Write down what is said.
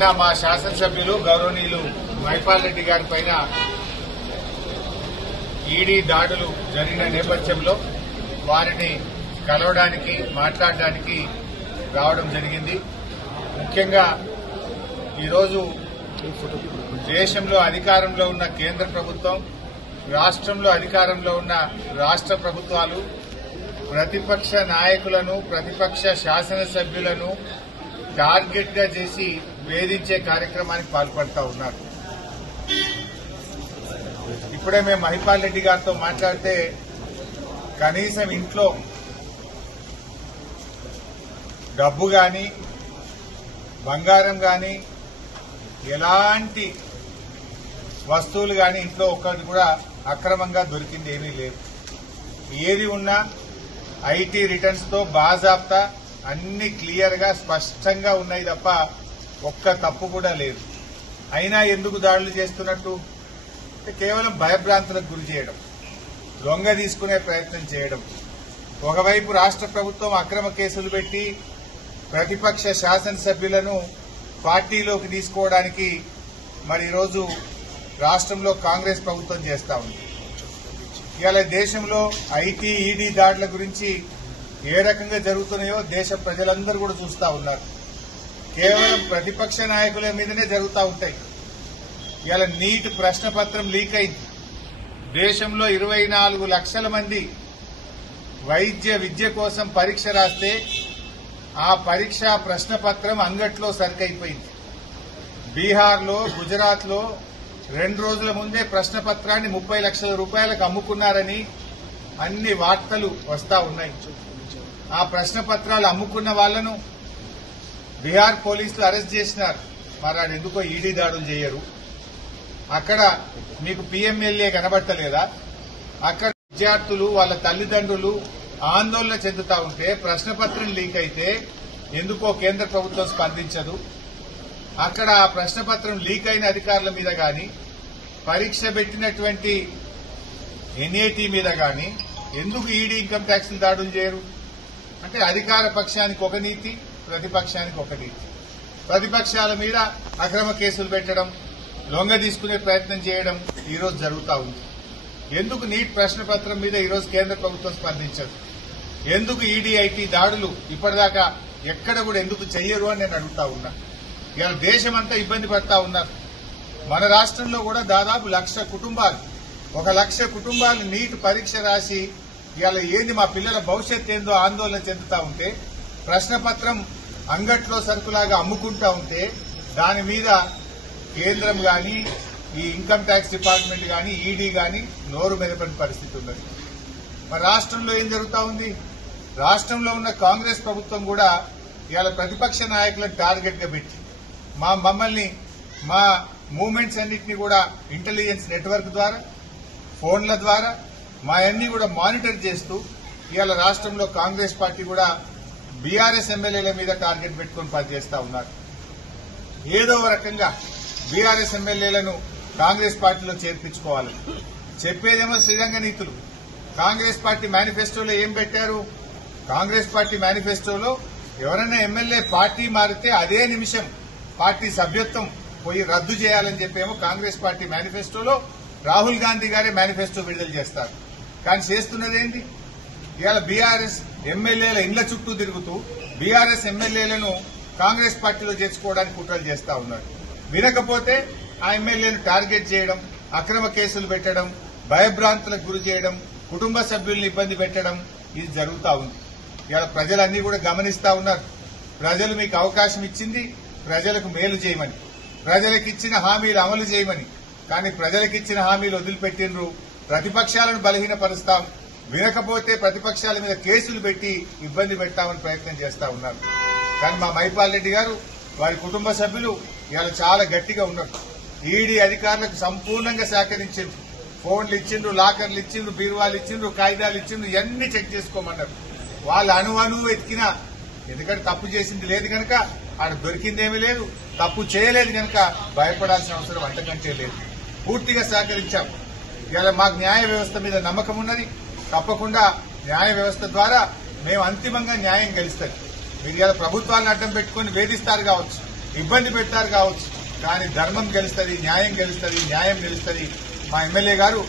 నిన్న మా శాసనసభ్యులు గౌరవనీయులు మైపాల్ రెడ్డి గారి పైన ఈడీ దాడులు జరిగిన నేపథ్యంలో వారిని కలవడానికి మాట్లాడడానికి రావడం జరిగింది. ముఖ్యంగా ఈరోజు దేశంలో అధికారంలో ఉన్న కేంద్ర ప్రభుత్వం రాష్ట్రంలో అధికారంలో ఉన్న రాష్ట్ర ప్రభుత్వాలు ప్రతిపక్ష నాయకులను ప్రతిపక్ష శాసనసభ్యులను టార్గెట్గా చేసి వేధించే కార్యక్రమానికి పాల్పడతా ఉన్నారు. ఇప్పుడే మేము మహిపాల్ రెడ్డి గారితో మాట్లాడితే కనీసం ఇంట్లో డబ్బు గాని బంగారం గాని ఎలాంటి వస్తువులు గాని ఇంట్లో ఒక్కటి కూడా అక్రమంగా దొరికింది ఏమీ లేదు. ఏది ఉన్నా ఐటీ రిటర్న్స్తో బాజాబ్తా అన్ని క్లియర్గా స్పష్టంగా ఉన్నాయి తప్ప ఒక్క తప్పు కూడా లేదు. అయినా ఎందుకు దాడులు చేస్తున్నట్టు? కేవలం భయభ్రాంతులకు గురి చేయడం దొంగ తీసుకునే ప్రయత్నం చేయడం. ఒకవైపు రాష్ట్ర ప్రభుత్వం అక్రమ కేసులు పెట్టి ప్రతిపక్ష శాసనసభ్యులను పార్టీలోకి తీసుకోవడానికి మరి ఈరోజు రాష్ట్రంలో కాంగ్రెస్ ప్రభుత్వం చేస్తా ఉంది. ఇవాళ దేశంలో ఐటీ ఈడీ దాడుల గురించి ఏ రకంగా జరుగుతున్నాయో దేశ ప్రజలందరూ కూడా చూస్తా ఉన్నారు. కేవలం ప్రతిపక్ష నాయకుల మీదనే జరుగుతూ ఉంటాయి. ఇవాళ నీట్ ప్రశ్న పత్రం లీక్ అయింది. దేశంలో ఇరవై నాలుగు లక్షల మంది వైద్య విద్య కోసం పరీక్ష రాస్తే ఆ పరీక్ష ప్రశ్న పత్రం అంగట్లో సరికైపోయింది. బీహార్లో గుజరాత్లో రెండు రోజుల ముందే ప్రశ్న పత్రాన్ని ముప్పై లక్షల రూపాయలకు అమ్ముకున్నారని అన్ని వార్తలు వస్తా ఉన్నాయి. ఆ ప్రశ్న పత్రాలు అమ్ముకున్న వాళ్ళను బీహార్ పోలీసులు అరెస్ట్ చేసినారు. మరి ఆడు ఎందుకో ఈడీ దాడులు చేయరు. అక్కడ మీకు పీఎంఎల్ఏ కనబడతలేదా? అక్కడ విద్యార్థులు వాళ్ళ తల్లిదండ్రులు ఆందోళన చెందుతా ఉంటే ప్రశ్నపత్రం లీక్ అయితే ఎందుకో కేంద్ర ప్రభుత్వం స్పందించదు. అక్కడ ఆ ప్రశ్నపత్రం లీక్ అయిన అధికారుల మీద గాని పరీక్ష పెట్టినటువంటి ఎన్ఏటి మీద గాని ఎందుకు ఈడీ ఇన్కమ్ ట్యాక్స్ దాడులు చేయరు? అంటే అధికార పక్షానికి ఒక నీతి ప్రతిపక్షానికి ఒకటి. ప్రతిపక్షాల మీద అక్రమ కేసులు పెట్టడం లొంగ తీసుకునే ప్రయత్నం చేయడం ఈరోజు జరుగుతూ ఉంది. ఎందుకు నీట్ ప్రశ్న పత్రం మీద ఈరోజు కేంద్ర ప్రభుత్వం స్పందించదు? ఎందుకు ఈడీఐటీ దాడులు ఇప్పటిదాకా ఎక్కడ కూడా ఎందుకు చెయ్యరు అని నేను అడుగుతా ఉన్నా. ఇవాళ దేశమంతా ఇబ్బంది పడతా ఉన్నారు. మన రాష్ట్రంలో కూడా దాదాపు లక్ష కుటుంబాలు ఒక లక్ష కుటుంబాలు నీట్ పరీక్ష రాసి ఇవాళ ఏంది మా పిల్లల భవిష్యత్ ఏందో ఆందోళన చెందుతా ఉంటే ప్రశ్నపత్రం అంగట్లో సరుకులాగా అమ్ముకుంటా ఉంటే దాని మీద కేంద్రం గాని ఈ ఇన్కమ్ ట్యాక్స్ డిపార్ట్మెంట్ గాని ఈడీ గాని నోరు మెదపని పరిస్థితి ఉన్నది. మరి రాష్ట్రంలో ఏం జరుగుతా ఉంది? రాష్ట్రంలో ఉన్న కాంగ్రెస్ ప్రభుత్వం కూడా ఇవాళ ప్రతిపక్ష నాయకులను టార్గెట్గా పెట్టి మా మమ్మల్ని మా మూమెంట్స్ అన్నింటినీ కూడా ఇంటెలిజెన్స్ నెట్వర్క్ ద్వారా ఫోన్ల ద్వారా మా అన్ని కూడా మానిటర్ చేస్తూ ఇవాళ రాష్ట్రంలో కాంగ్రెస్ పార్టీ కూడా బీఆర్ఎస్ ఎమ్మెల్యేల మీద టార్గెట్ పెట్టుకుని పనిచేస్తా ఉన్నారు. ఏదో రకంగా బీఆర్ఎస్ ఎమ్మెల్యేలను కాంగ్రెస్ పార్టీలో చేర్పించుకోవాలి. చెప్పేదేమో శ్రీరంగ నీతులు. కాంగ్రెస్ పార్టీ మేనిఫెస్టోలో ఏం పెట్టారు? కాంగ్రెస్ పార్టీ మేనిఫెస్టోలో ఎవరైనా ఎమ్మెల్యే పార్టీ మారితే అదే నిమిషం పార్టీ సభ్యత్వం పోయి రద్దు చేయాలని చెప్పేమో కాంగ్రెస్ పార్టీ మేనిఫెస్టోలో రాహుల్ గాంధీ గారే మేనిఫెస్టో విడుదల చేస్తారు. కానీ చేస్తున్నదేంటి? ఇవాళ బీఆర్ఎస్ ఎమ్మెల్యేల ఇండ్ల చుట్టూ తిరుగుతూ బీఆర్ఎస్ ఎమ్మెల్యేలను కాంగ్రెస్ పార్టీలో చేర్చుకోవడానికి కుట్రలు చేస్తా ఉన్నారు. వినకపోతే ఆ ఎమ్మెల్యేను టార్గెట్ చేయడం అక్రమ కేసులు పెట్టడం భయభ్రాంతులకు గురి చేయడం కుటుంబ సభ్యుల్ని ఇబ్బంది పెట్టడం ఇది జరుగుతూ ఉంది. ఇవాళ ప్రజలన్నీ కూడా గమనిస్తా ఉన్నారు. ప్రజలు మీకు అవకాశం ఇచ్చింది ప్రజలకు మేలు చేయమని. ప్రజలకు ఇచ్చిన హామీలు అమలు చేయమని. కానీ ప్రజలకు ఇచ్చిన హామీలు వదిలిపెట్టినరు ప్రతిపక్షాలను బలహీనపరుస్తాం వినకపోతే ప్రతిపక్షాల మీద కేసులు పెట్టి ఇబ్బంది పెడతామని ప్రయత్నం చేస్తా ఉన్నారు. కానీ మా మైపాల్ రెడ్డి గారు వారి కుటుంబ సభ్యులు ఇవాళ చాలా గట్టిగా ఉన్నారు. ఈడీ అధికారులకు సంపూర్ణంగా సహకరించారు ఫోన్లు ఇచ్చిండ్రు లాకర్లు ఇచ్చిండ్రు బీరువాలు ఇచ్చిండ్రు కాగితాలు ఇచ్చిండ్రు ఇవన్నీ చెక్ చేసుకోమన్నారు. వాళ్ళ అణు అణువు ఎతికినా ఎందుకంటే తప్పు చేసింది లేదు కనుక ఆడ దొరికిందేమీ లేదు తప్పు చేయలేదు కనుక భయపడాల్సిన అవసరం అంతకంటే లేదు. పూర్తిగా సహకరించాం. ఇలా మాకు న్యాయ వ్యవస్థ మీద నమ్మకం ఉన్నది. తప్పకుండా న్యాయ వ్యవస్థ ద్వారా మేము అంతిమంగా న్యాయం గెలుస్తుంది మీరు ఇలా ప్రభుత్వాన్ని అడ్డం పెట్టుకుని వేధిస్తారు కావచ్చు ఇబ్బంది పెడతారు కావచ్చు కానీ ధర్మం గెలుస్తుంది న్యాయం గెలుస్తుంది న్యాయం గెలుస్తుంది. మా ఎమ్మెల్యే గారు